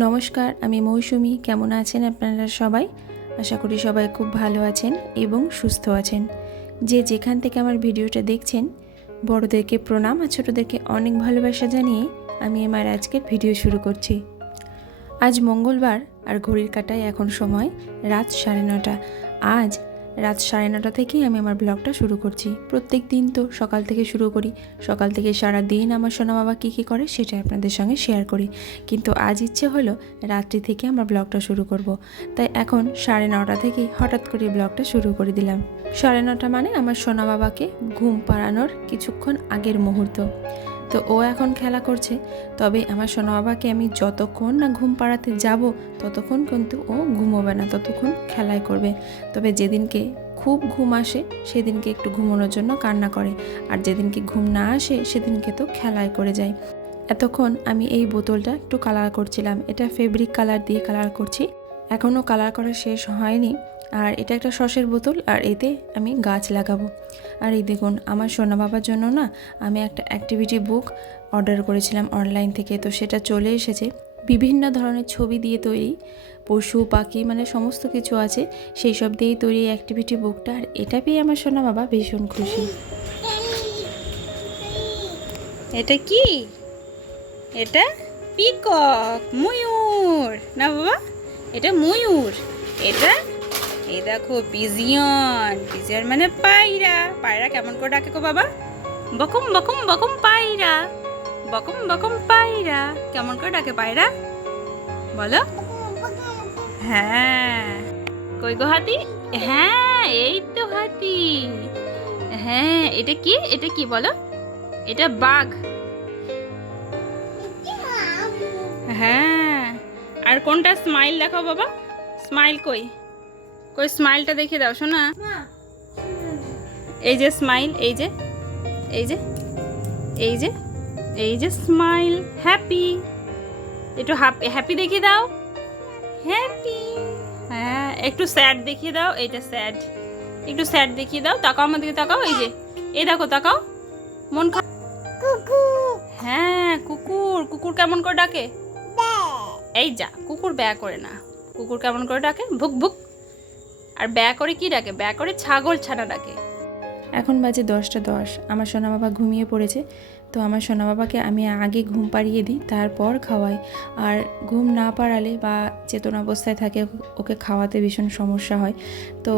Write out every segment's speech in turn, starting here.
নমস্কার, আমি মৌসুমি। কেমন আছেন আপনারা সবাই? আশা করি সবাই খুব ভালো আছেন এবং সুস্থ আছেন। যে যেখান থেকে আমার ভিডিওটা দেখছেন, বড়দেরকে প্রণাম আর ছোটোদেরকে অনেক ভালোবাসা জানিয়ে আমি আমার আজকের ভিডিও শুরু করছি। আজ মঙ্গলবার আর ঘড়ির কাঁটায় এখন সময় রাত 9:30। আজ রাত 9:30 থেকেই আমি আমার ব্লগটা শুরু করছি। প্রত্যেক দিন তো সকাল থেকে শুরু করি, সকাল থেকে সারা দিন আমার সোনা বাবা কী করে সেটা আপনাদের সঙ্গে শেয়ার করি, কিন্তু আজ ইচ্ছে হলো রাত্রি থেকে আমার ব্লগটা শুরু করব। তাই এখন 9:30 থেকেই হঠাৎ করে ব্লগটা শুরু করে দিলাম। 9:30 মানে আমার সোনা বাবাকে ঘুম পাড়ানোর কিছুক্ষণ আগের মুহূর্ত। তো ও এখন খেলা করছে, তবে আমার সোনা বাবাকে আমি যতক্ষণ না ঘুম পাড়াতে যাব ততক্ষণ কিন্তু ও ঘুমোবে না, ততক্ষণ খেলাই করবে। তবে যেদিনকে খুব ঘুম আসে সেদিনকে একটু ঘুমানোর জন্য কান্না করে, আর যেদিনকে ঘুম না আসে সেদিনকে তো খেলাই করে যায়। এতক্ষণ আমি এই বোতলটা একটু কালার করছিলাম, এটা ফেব্রিক কালার দিয়ে কালার করছি, এখনও কালার করা শেষ হয়নি। আর এটা একটা সসের বোতল, আর এতে আমি গাছ লাগাবো। আর এই দেখুন, আমার সোনা বাবার জন্য না আমি একটা অ্যাক্টিভিটি বুক অর্ডার করেছিলাম অনলাইন থেকে, তো সেটা চলে এসেছে। বিভিন্ন ধরনের ছবি দিয়ে তৈরি, পশু পাখি মানে সমস্ত কিছু আছে, সেই সব দিয়েই তৈরি অ্যাক্টিভিটি বুকটা। আর এটা পেয়ে আমার সোনা বাবা ভীষণ খুশি। এটা কি? এটা পিকক, ময়ূর না বাবা? এটা ময়ূর। এটা এই দেখো পিজিয়ন। পিজিয়ন মানে পায়রা। পায়রা কেমন করে ডাকে গো বাবা? বকুম বকুম বকুম পায়রা, বকুম বকুম পায়রা। কেমন করে ডাকে পায়রা বলো? হ্যাঁ, কই গো হাতি? হ্যাঁ, এই তো হাতি। হ্যাঁ, এটা কি? এটা কি বলো? এটা বাঘ। হ্যাঁ, আর কোনটা স্মাইল দেখাও বাবা? স্মাইল কই? কই স্মাইলটা দেখিয়ে দাও শোনা। এই যে স্মাইল, এই যে এই যে এই যে এই যে স্মাইল, হ্যাপি। একটু হ্যাপি দেখিয়ে দাও, হ্যাপি। হ্যাঁ, একটু স্যাড দেখিয়ে দাও, এইটা স্যাড। একটু স্যাড দেখিয়ে দাও, তাকাও আমার দিকে, তাকাও। এই যে এই দেখো, তাকাও। মন খারাপ। হ্যাঁ, কুকুর। কুকুর কেমন করে ডাকে? এই যা, কুকুর ব্যা করে না। কুকুর কেমন করে ডাকে? ভুক ভুক। আর ব্যা করে কি ডাকে? ব্যা করে ছাগল ছানা ডাকে। এখন বাজে 10:10, আমার সোনা বাবা ঘুমিয়ে পড়েছে। তো আমার সোনা বাবাকে আমি আগে ঘুম পাড়িয়ে দিই, তারপর খাওয়াই। আর ঘুম না পাড়ালে বা চেতন অবস্থায় থাকে ওকে খাওয়াতে ভীষণ সমস্যা হয়। তো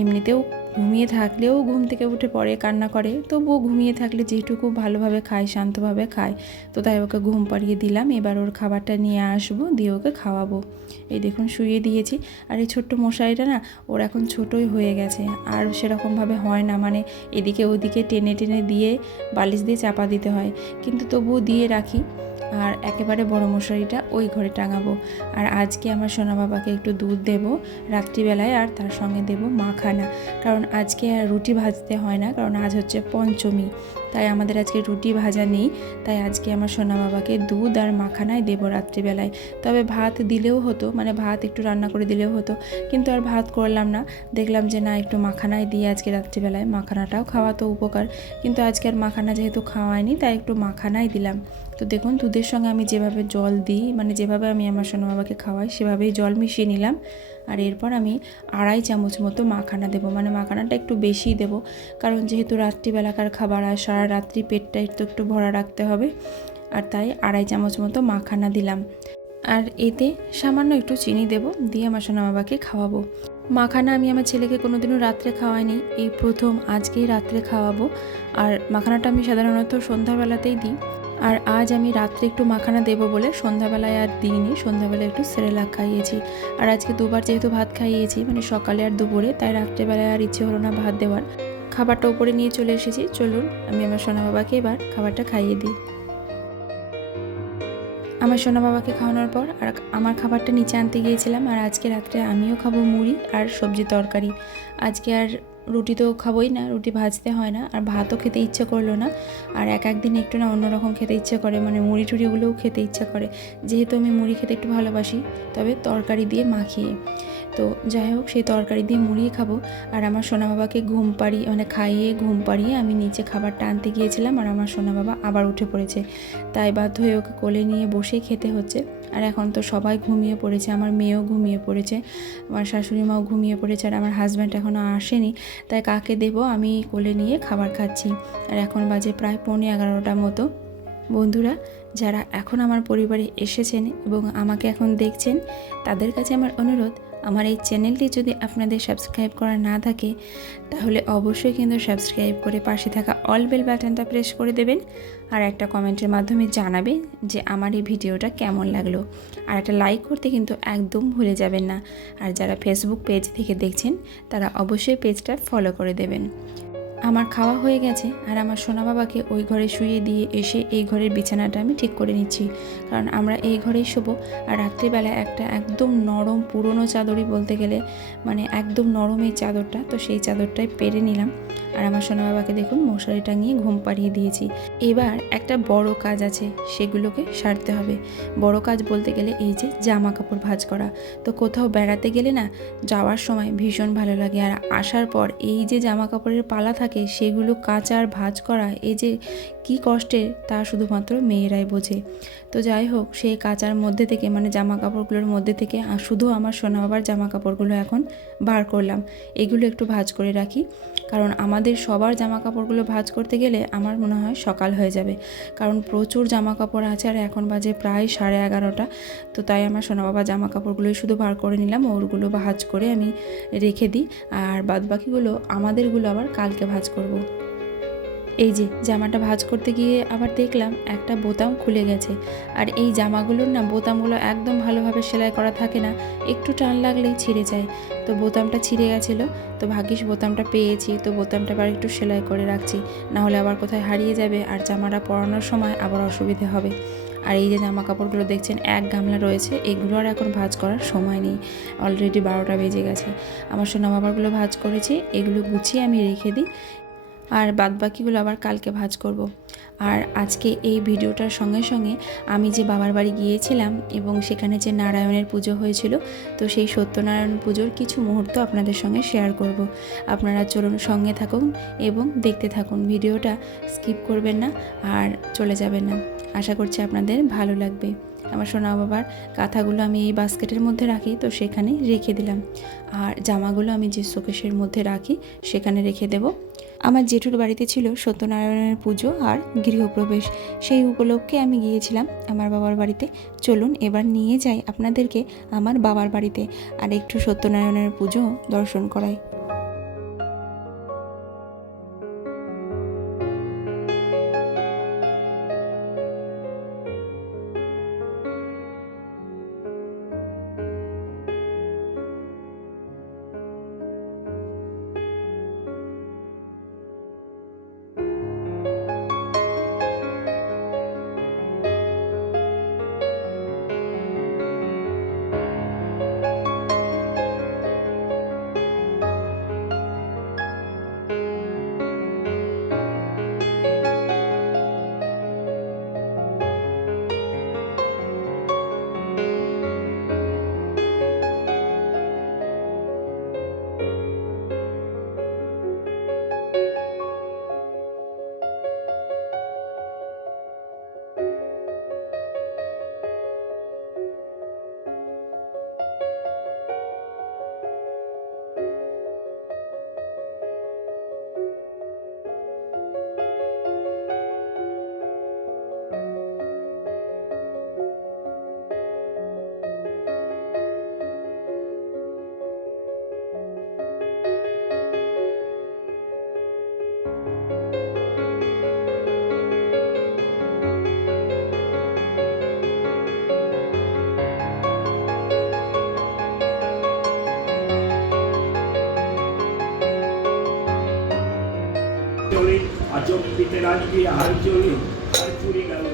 এমনিতেও ঘুমিয়ে থাকলেও ঘুম থেকে উঠে পড়ে, কান্না করে, তবুও ঘুমিয়ে থাকলে যেটুকু ভালোভাবে খায়, শান্তভাবে খায়। তো তাই ওকে ঘুম পাড়িয়ে দিলাম। এবার ওর খাবারটা নিয়ে আসবো, দিয়ে ওকে খাওয়াবো। এই দেখুন শুইয়ে দিয়েছি। আর এই ছোট্ট মশারিটা না ওর এখন ছোটোই হয়ে গেছে, আর সেরকমভাবে হয় না, মানে এদিকে ওদিকে টেনে টেনে দিয়ে বালিশ দিয়ে চাপা দিতে হয়, কিন্তু তবুও দিয়ে রাখি। আর একেবারে বড় মশারিটা ওই ঘরে টাঙাবো। আর আজকে আমার সোনা বাবাকে একটু দুধ দেব রাত্রিবেলায়, আর তার সঙ্গে দেব মাখানা। কারণ আজকে আর রুটি ভাজতে হয় না, কারণ আজ হচ্ছে পঞ্চমী, তাই আমাদের আজকে রুটি ভাজা নেই। তাই আজকে আমার সোনা বাবাকে দুধ আর মাখানাই দেবো রাত্রিবেলায়। তবে ভাত দিলেও হতো, মানে ভাত একটু রান্না করে দিলেও হতো, কিন্তু আর ভাত করলাম না। দেখলাম যে না, একটু মাখানাই দিই আজকে রাত্রিবেলায়। মাখানাটাও খাওয়া তো উপকার, কিন্তু আজকে আর মাখানা যেহেতু খাওয়ায়নি তাই একটু মাখানাই দিলাম। তো দেখুন, দুধের সঙ্গে আমি যেভাবে জল দিই, মানে যেভাবে আমি আমার সোনা বাবাকে খাওয়াই সেভাবেই জল মিশিয়ে নিলাম। আর এরপর আমি 2.5 চামচ মতো মাখানা দেবো, মানে মাখানাটা একটু বেশিই দেবো, কারণ যেহেতু রাত্রিবেলাকার খাবার আর সারা রাত্রি পেটটা একটু ভরা রাখতে হবে। আর তাই 2.5 চামচ মতো মাখানা দিলাম। আর এতে সামান্য একটু চিনি দেব, দিয়ে আমার সোনা বাবাকে খাওয়াবো। মাখানা আমি আমার ছেলেকে কোনোদিনও রাত্রে খাওয়াইনি, এই প্রথম আজকেই রাত্রে খাওয়াবো। আর মাখানাটা আমি সাধারণত সন্ধ্যাবেলাতেই দিই, আর আজ আমি রাত্রে একটু মাখানা দেবো বলে সন্ধ্যাবেলায় আর দিইনি, সন্ধ্যাবেলায় একটু সেরেলাক খাইয়েছি। আর আজকে দুবার যেহেতু ভাত খাইয়েছি, মানে সকালে আর দুপুরে, তাই রাত্রেবেলায় আর ইচ্ছে হলো না ভাত দেওয়ার। খাবারটা উপরে নিয়ে চলে এসেছি, চলুন আমি আমার সোনা বাবাকে এবার খাবারটা খাইয়ে দিই। আমার সোনা বাবাকে খাওয়ানোর পর আর আমার খাবারটা নিচে আনতে গিয়েছিলাম। আর আজকে রাত্রে আমিও খাবো মুড়ি আর সবজি তরকারি। আজকে আর রুটি তো খাবোই না, রুটি ভাজতে হয় না, আর ভাতও খেতে ইচ্ছে করলো না। আর একদিন একটু না অন্যরকম খেতে ইচ্ছে করে, মানে মুড়ি টুড়িগুলোও খেতে ইচ্ছে করে, যেহেতু আমি মুড়ি খেতে একটু ভালোবাসি, তবে তরকারি দিয়ে মাখিয়ে। তো যাই হোক, সেই তরকারি দিয়ে মুড়িয়ে খাবো। আর আমার সোনা বাবাকে খাইয়ে ঘুম পাড়িয়ে আমি নিচে খাবারটা আনতে গিয়েছিলাম, আর আমার সোনা বাবা আবার উঠে পড়েছে। তাই বাধ্য হয়ে ওকে কোলে নিয়ে বসেই খেতে হচ্ছে। আর এখন তো সবাই ঘুমিয়ে পড়েছে, আমার মেয়েও ঘুমিয়ে পড়েছে, আমার শাশুড়ি মাও ঘুমিয়ে পড়েছে, আর আমার হাজব্যান্ড এখনও আসেনি। তাই কাকে দেবো, আমি কোলে নিয়ে খাবার খাচ্ছি। আর এখন বাজে প্রায় 11:15 মতো। বন্ধুরা, যারা এখন আমার পরিবারে এসেছেন এবং আমাকে এখন দেখছেন, তাদের কাছে আমার অনুরোধ, আমার এই চ্যানেলটি যদি আপনাদের সাবস্ক্রাইব করা না থাকে তাহলে অবশ্যই কিন্তু সাবস্ক্রাইব করে পাশে থাকা অল বেল বাটনটা প্রেস করে দেবেন। আর একটা কমেন্টের মাধ্যমে জানাবে যে আমার এই ভিডিওটা কেমন লাগলো। আর একটা লাইক করতে কিন্তু একদম ভুলে যাবেন না। আর যারা ফেসবুক পেজ থেকে দেখছেন তারা অবশ্যই পেজটা ফলো করে দেবেন। আমার খাওয়া হয়ে গেছে, আর আমার সোনা বাবাকে ওই ঘরে শুয়ে দিয়ে এসে এই ঘরের বিছানাটা আমি ঠিক করে নিচ্ছি, কারণ আমরা এই ঘরেই শোবো। আর রাত্রিবেলা একটা একদম নরম পুরনো চাদরই বলতে গেলে, মানে একদম নরম এই চাদরটা, তো সেই চাদরটাই পেরে নিলাম। আর আমার সোনা বাবাকে দেখুন মশারি টাঙিয়ে ঘুম পাড়িয়ে দিয়েছি। এবার একটা বড় কাজ আছে, সেগুলোকে সারতে হবে। বড় কাজ বলতে গেলে এই যে জামা কাপড় ভাঁজ করা। তো কোথাও বেড়াতে গেলে না, যাওয়ার সময় ভীষণ ভালো লাগে, আর আসার পর এই যে জামা কাপড়ের পালা থাকে সেগুলো কাচা আর ভাঁজ করা, এই যে কি কষ্টের তা শুধুমাত্র মেয়েরাই বোঝে। তো যাই হোক, সেই কাচার মধ্যে থেকে, মানে জামা কাপড়গুলোর মধ্যে থেকে শুধু আমার সোনা বাবার জামা কাপড়গুলো এখন বার করলাম। এগুলো একটু ভাঁজ করে রাখি, কারণ আমাদের সবার জামা কাপড়গুলো ভাঁজ করতে গেলে আমার মনে হয় সকাল হয়ে যাবে, কারণ প্রচুর জামা কাপড় আছে। আর এখন বাজে প্রায় 11:30। তো তাই আমার সোনা বাবার জামা কাপড়গুলোই শুধু বার করে নিলাম, ওরগুলো ভাঁজ করে আমি রেখে দিই, আর বাদবাকিগুলো আমাদেরগুলো আবার কালকে ভাঁজ করব। এই যে জামাটা ভাঁজ করতে গিয়ে আবার দেখলাম একটা বোতাম খুলে গেছে, আর এই জামাগুলোর না বোতামগুলো একদম ভালোভাবে সেলাই করা থাকে না, একটু টান লাগলেই ছিঁড়ে যায়। তো বোতামটা ছিঁড়ে গেছিলো, তো ভাগ্যিস বোতামটা পেয়েছি, তো বোতামটা আবার একটু সেলাই করে রাখছি, না হলে আবার কোথায় হারিয়ে যাবে আর জামাটা পরানোর সময় আবার অসুবিধে হবে। আর এই যে জামা কাপড়গুলো দেখছেন এক গামলা রয়েছে, এগুলো আর এখন ভাঁজ করার সময় নেই, অলরেডি 12টা বেজে গেছে। আমার সোনা বাবারগুলো ভাঁজ করেছি, এগুলো গুছিয়ে আমি রেখে দিই, আর বাদবাকিগুলো আবার কালকে ভাঁজ করব। আর আজকে এই ভিডিওটার সঙ্গে সঙ্গে আমি যে বাবার বাড়ি গিয়েছিলাম এবং সেখানে যে নারায়ণের পুজো হয়েছিল, তো সেই সত্যনারায়ণ পুজোর কিছু মুহূর্ত আপনাদের সঙ্গে শেয়ার করব। আপনারা চলুন সঙ্গে থাকুন এবং দেখতে থাকুন, ভিডিওটা স্কিপ করবেন না আর চলে যাবেন না। আশা করছি আপনাদের ভালো লাগবে। আমার সোনা বাবার কাঁথাগুলো আমি এই বাস্কেটের মধ্যে রাখি, তো সেখানে রেখে দিলাম, আর জামাগুলো আমি যে শোকেসের মধ্যে রাখি সেখানে রেখে দেব। আমার জেঠুর বাড়িতে ছিল সত্যনারায়ণের পুজো আর গৃহপ্রবেশ, সেই উপলক্ষে আমি গিয়েছিলাম আমার বাবার বাড়িতে। চলুন এবার নিয়ে যাই আপনাদেরকে আমার বাবার বাড়িতে, আর একটু সত্যনারায়ণের পুজো দর্শন করাই। আচম্বিতে রাজকে হার চলে আর চুরি গেল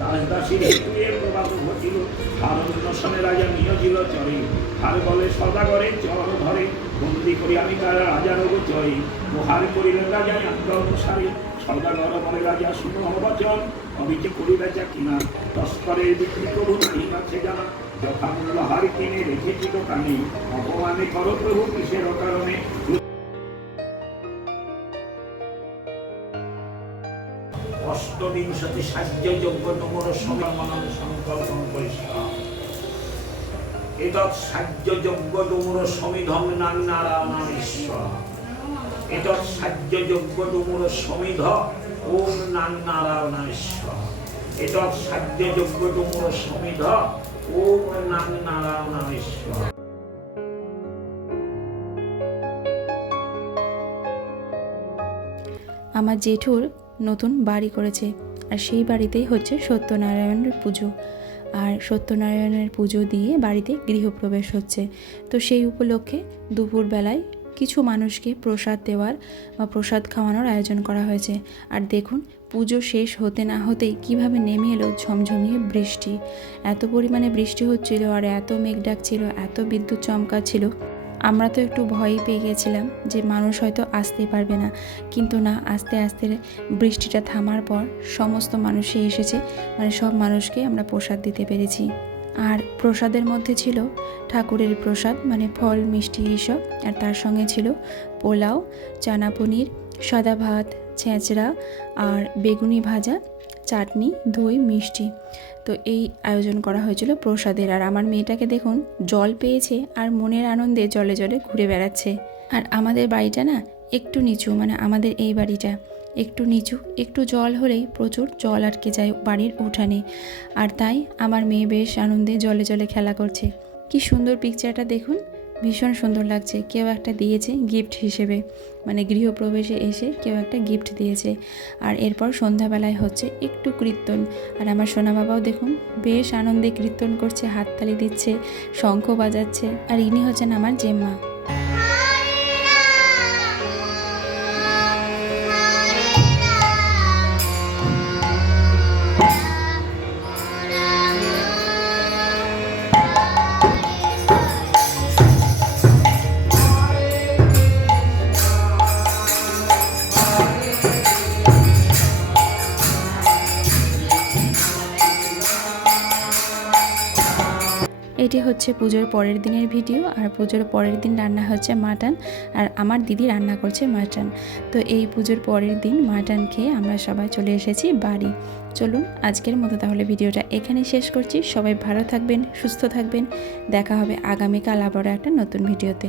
দাসদাসীর হেতুয়ে প্রভাব ঘটিল হারণ্যসনে রাজা নিয়োজিল চরে হার বলে সদাগরে চর ধরে বন্দি করি আমি তার রাজার জয় প্রহার করিলেন রাজা আন্দোলনসারে সদাগর বলে রাজা শুনো বচন অবিচে করিবে কিনা তস্করের বিক্রি করুন ঠিক আছে জানা যথামূল্য হার কিনে রেখেছি দোকানে, অপমানে করো প্রভু কিসের কারণে। অষ্টবিংশতি সাহ্যযোগ্য নমর সমানন সংকল্পন পরিষ্কার এতৎ সাহ্যযোগ্য ডুমুর সমিধং নাং নারায়ণামেশ্বর। এতৎ সাহ্যযোগ্য ডুমুর সমিধ ওম নাং নারায়ণামেশ্বর। এতৎ সাহ্যযোগ্য ডুমুর সমিধ ওম নাং নারায়ণামেশ্বর। আমার জেঠুর নতুন বাড়ি করেছে, আর সেই বাড়িতেই হচ্ছে সত্যনারায়ণের পুজো। আর সত্যনারায়ণের পুজো দিয়ে বাড়িতে গৃহপ্রবেশ হচ্ছে। তো সেই উপলক্ষে দুপুরবেলায় কিছু মানুষকে প্রসাদ দেওয়ার বা প্রসাদ খাওয়ানোর আয়োজন করা হয়েছে। আর দেখুন, পুজো শেষ হতে না হতেই কিভাবে নেমে এলো ঝমঝমিয়ে বৃষ্টি। এত পরিমাণে বৃষ্টি হচ্ছিল, আর এত মেঘ ডাকছিল, এত বিদ্যুৎ চমকাচ্ছিল, আমরা তো একটু ভয়ই পেয়ে গেছিলাম যে মানুষ হয়তো আসতেই পারবে না। কিন্তু না, আস্তে আস্তে বৃষ্টিটা থামার পর সমস্ত মানুষই এসেছে, মানে সব মানুষকে আমরা প্রসাদ দিতে পেরেছি। আর প্রসাদের মধ্যে ছিল ঠাকুরের প্রসাদ, মানে ফল মিষ্টি এইসব, আর তার সঙ্গে ছিল পোলাও, চানা পনির, সাদা ভাত, ছেঁচড়া আর বেগুনি ভাজা, চাটনি, দই, মিষ্টি। তো এই আয়োজন করা হয়েছিল প্রসাদের। আর আমার মেয়েটাকে দেখুন, জল পেয়েছে আর মনের আনন্দে জলে জলে ঘুরে বেড়াচ্ছে। আর আমাদের বাড়িটা না একটু নিচু, মানে আমাদের এই বাড়িটা একটু নিচু, একটু জল হলেই প্রচুর জল আটকে যায় বাড়ির উঠানে। আর তাই আমার মেয়ে বেশ আনন্দে জলে জলে খেলা করছে। কি সুন্দর পিকচারটা দেখুন, ভীষণ সুন্দর লাগছে। কেউ একটা দিয়েছে গিফট হিসেবে, মানে গৃহপ্রবেশে এসে কেউ একটা গিফট দিয়েছে। আর এরপর সন্ধ্যাবেলায় হচ্ছে একটু কীর্তন। আর আমার সোনা বাবাও দেখুন বেশ আনন্দে কীর্তন করছে, হাততালি দিচ্ছে, শঙ্খ বাজাচ্ছে। আর ইনি হচ্ছেন আমার জেম্মা। এটি হচ্ছে পুজোর পরের দিনের ভিডিও। আর পুজোর পরের দিন রান্না হচ্ছে মাটন, আর আমার দিদি রান্না করছে মাটন। তো এই পুজোর পরের দিন মাটন খেয়ে আমরা সবাই চলে এসেছি বাড়ি। চলুন আজকের মতো তাহলে ভিডিওটা এখানে শেষ করছি। সবাই ভালো থাকবেন, সুস্থ থাকবেন। দেখা হবে আগামীকাল আবারও একটা নতুন ভিডিওতে।